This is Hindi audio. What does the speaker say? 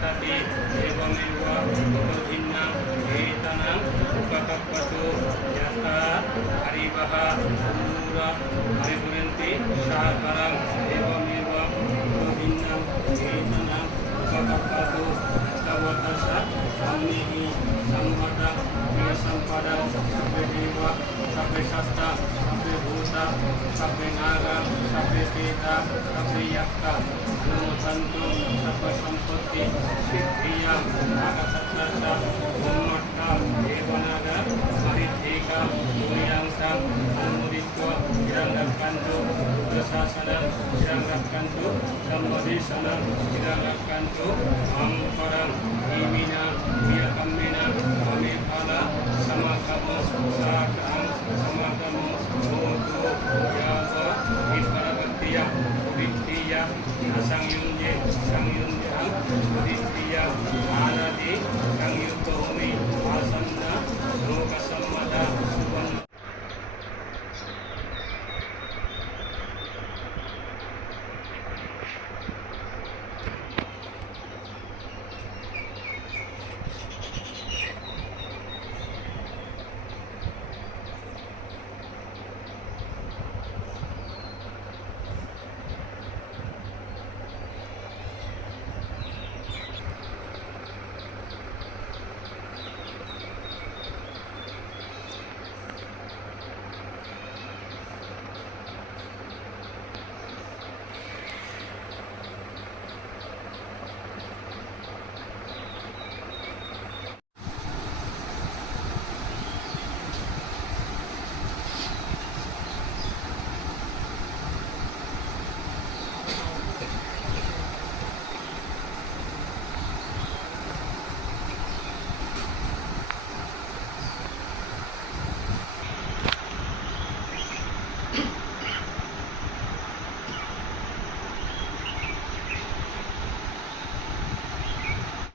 वर्तते एवमेव भिन्नं एतनं उपकपतु यथा हरिवः पूर हरिपुरन्ति साकरम् एवमेव भिन्नं एतनं उपकपतु तवतस अन्निहि संवद संपदा सबे देव सबे शास्त्र सबे भूत सबे नाग सबे पेता सबे यक्ष अनुमोदन्तु सर्व सम्पत्ति सिद्धिया नागसत्तरसा उन्मत्ता देवनाग परिधेका मुनियांसा अनुमोदित्वा चिरंगक्कन्तु प्रशासनं चिरंगक्कन्तु सम्मोदिशनं चिरंगक्कन्तु अम्परं ईमिना वियकम्मिना अमेफला समागमो साकरं समागमो भूतो याव ईश्वरभक्तिया वित्तीया संयुञ्जे संयुञ्जं वित्तीया